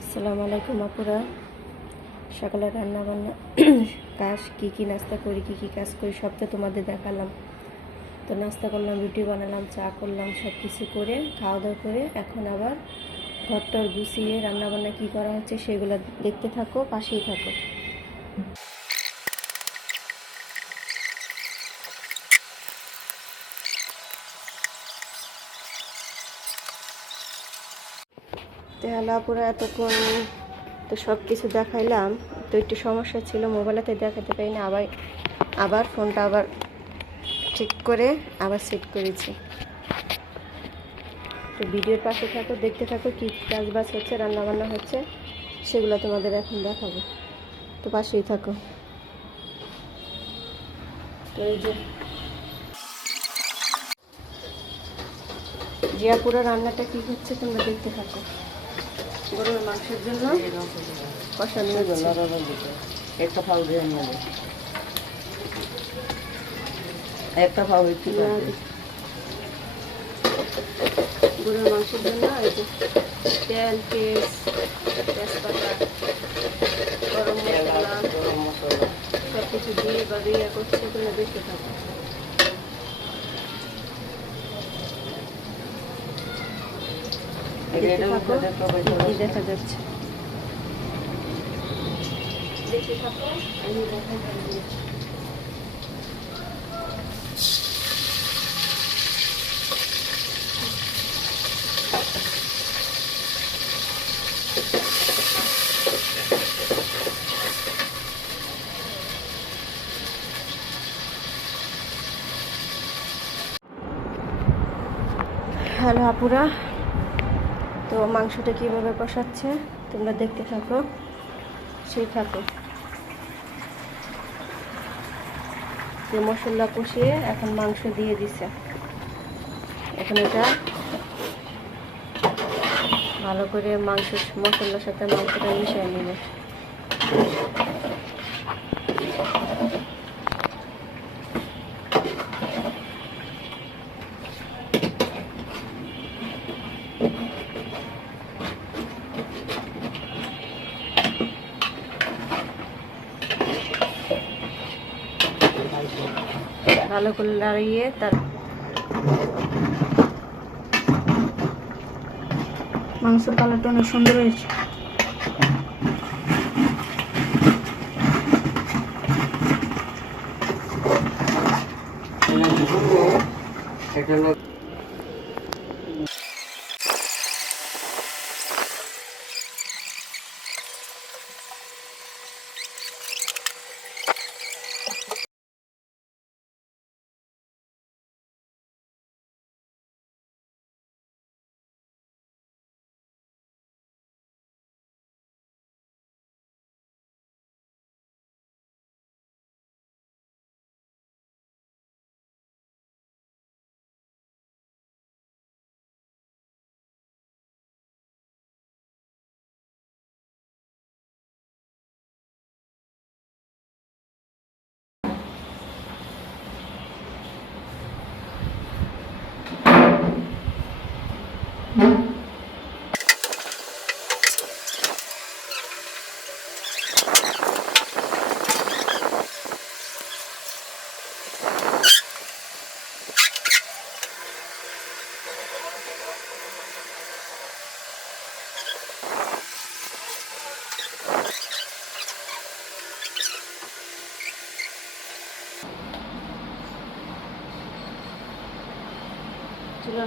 আসসালামু আলাইকুম আপুরা। সকালে রান্না বান্না কাজ কী কী নাস্তা করি, কী কী কাজ করি, সব তো তোমাদের দেখালাম। তো নাস্তা করলাম, রুটি বানালাম, চা করলাম সব কিছু করে খাওয়া দাওয়া করে এখন আবার ঘরটর গুছিয়ে রান্নাবান্না কী করা হচ্ছে সেগুলো দেখতে থাকো, পাশেই থাকো। তাহলে আপুরা, এতক্ষণ তো সব কিছু দেখাইলাম। তো একটু সমস্যা ছিল মোবাইলেতে দেখাতে পারি না আবার আবার ফোনটা আবার ঠিক করে আবার সেট করেছি। তো ভিডিওর পাশে থাকো, দেখতে থাকো কী কাজবাজ হচ্ছে রান্না বান্না হচ্ছে, সেগুলো তোমাদের এখন দেখাবো। তো পাশেই থাকো। তো এই যে জিয়াপুরা রান্নাটা কী হচ্ছে তোমরা দেখতে থাকো। গরুর মাংসের জন্য কষানো হচ্ছে একটা ফাউ দিয়ে নিয়ে একটা ফাউ একটু গরুর মাংসের জন্য তেল পেঁয়াজ তেজপাতা গরম মশলা গরম মশলা। সব কিছু দিয়ে বা ইয়ে করছে এগুলো দেখতে থাকো দেখতে এটা থাকো দেখতে হবে কি দেখা যাচ্ছে। হ্যালো আপুরা তো মাংসটা কীভাবে কষাচ্ছে, তোমরা দেখতে থাকো। সেই থাকো। যে মশলা কষিয়ে এখন মাংস দিয়ে দিছে। এখন এটা ভালো করে মাংস, মশলার সাথে মাংসটা মিশিয়ে নেবে। ভালো করে লাড়িয়ে তার মাংসের কালারটা অনেক সুন্দর হয়েছে। এটা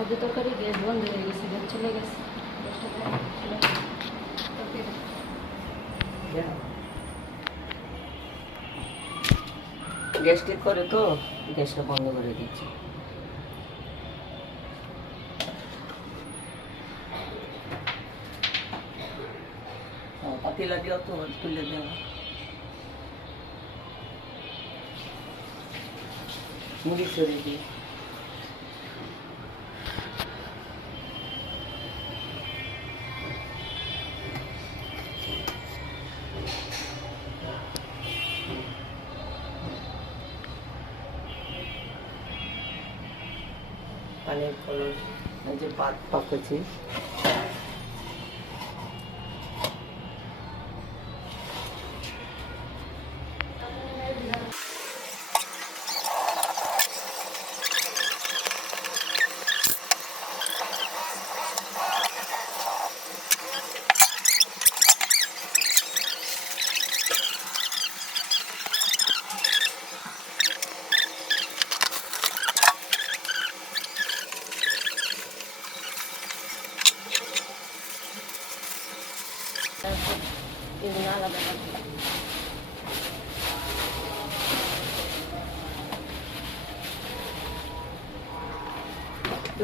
মধ্যে তরকারি, গ্যাস বন্ধ হয়ে গেছে, গ্যাস চলে গেছে। গ্যাস ঠিক করে তো, গ্যাসটা বন্ধ করে দিচ্ছি। পাতিলা দিও তো, তুলে দেওয়া মুড়ি সরিয়ে দিই। যে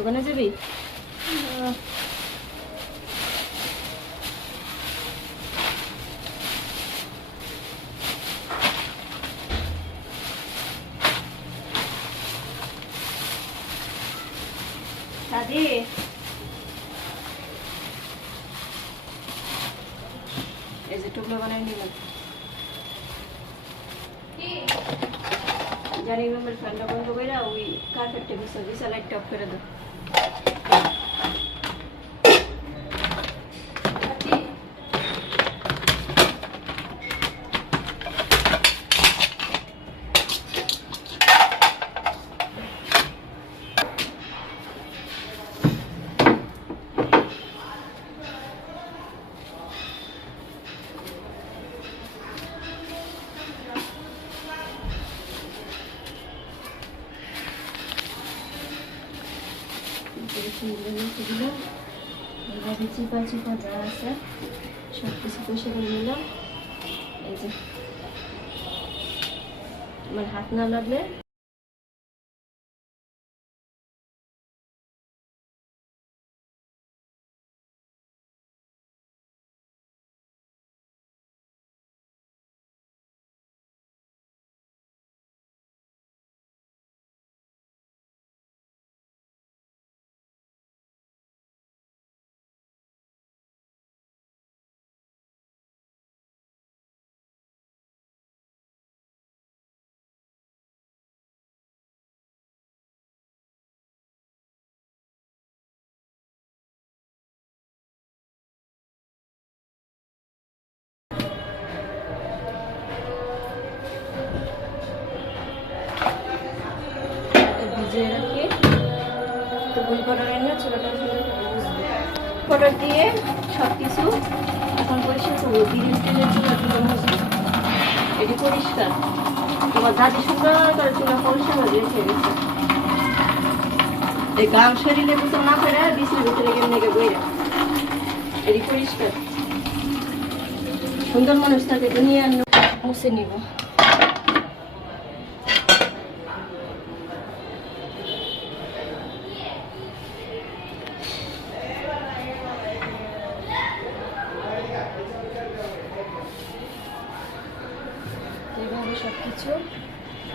দোকানে যাবি? দাদি। এই যে টুকরো বানাই নিলাম জানি রুমের ফ্যানটা বন্ধ করে ওই কার্পেটটা বিছা বিছা লাইট অফ করে দাও। সব করে নিলাম। এই যে আমার হাত না লাগলে কটার দিয়ে সব কিছু এখন পরিষ্কার করব। বিরিয়ানি চুলাগুলো মুছবো এটি পরিষ্কার। তোমার দাদি সুন্দর করে চুলা পরিষ্কার করে রেখে গেছে এই গাম শরীরে গোসল না করে বিছার ভিতরে কেমনে গে বইরা এটি পরিষ্কার। সুন্দর মানুষ থাকে দুনিয়া মুছে নিব এইভাবে সব কিছু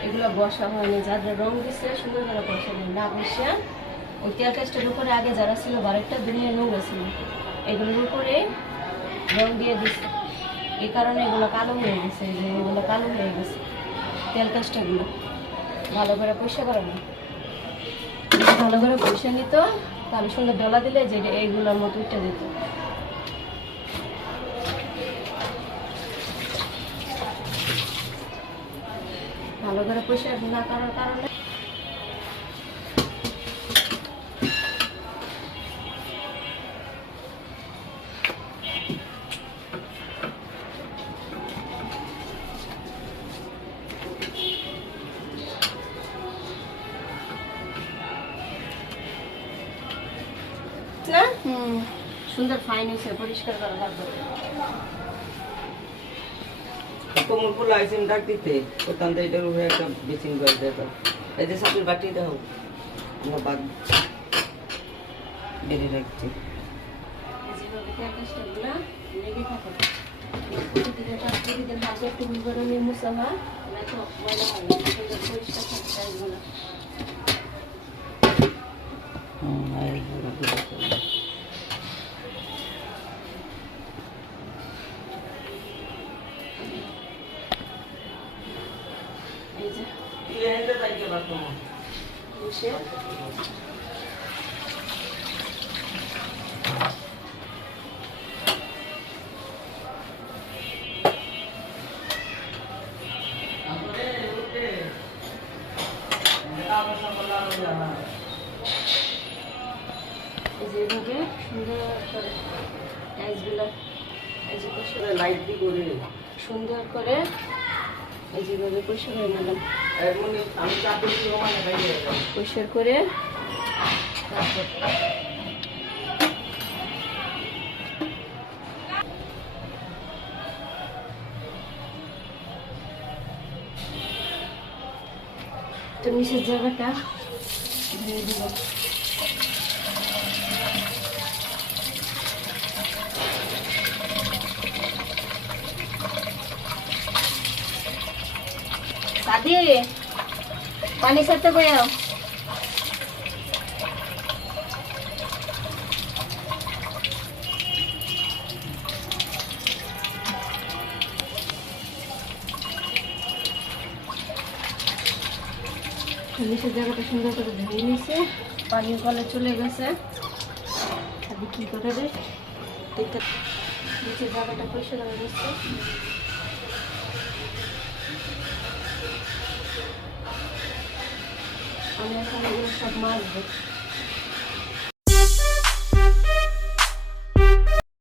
এগুলো বসা হয়নি, যাদের রং দিচ্ছে সুন্দর করে বসা নেই না বসে ওই তেল কাজটার উপরে আগে যারা ছিল, বারেকটা দুনিয়া নোংরা ছিল। এগুলোর উপরে রং দিয়ে দিচ্ছে এই কারণে এগুলো কালো হয়ে গেছে এগুলো কালো হয়ে গেছে। তেল কাজটাগুলো ভালো করে পরিষ্কার করে না ভালো করে পরিষ্কার নিত, তাহলে সুন্দর ডলা দিলে যে এইগুলোর মতো উঠে যেত। ভালো করে পরিষ্কার না করার কারণে। সুন্দর ফাইন হয়েছে পরিষ্কার করা লাগবে। কোমল ফুল আইসিন ডাক দিতে ওখান থেকে এটার উপরে একটা ব্লিচিং করে দেবো এই যে সাপের বাটি দাও, আমরা বাদ বেড়ে রাখছি। যেভাবে সুন্দর লাইট দিয়ে করে। সুন্দর করে এই যেভাবে পরিষ্কার হয়ে গেলাম পরিষ্কার করে। জায়গাটা ধুয়ে দিব দাদি, পানি সাথে বয়াও নিচের জায়গাটা সুন্দর করে ধুয়ে নিয়েছে। পানি কলে চলে গেছে। খালি কি করে রে? দেখতে নিচের জায়গাটা পরিষ্কার হয়ে গেছে। আমি এখন এগুলো সব মাছবো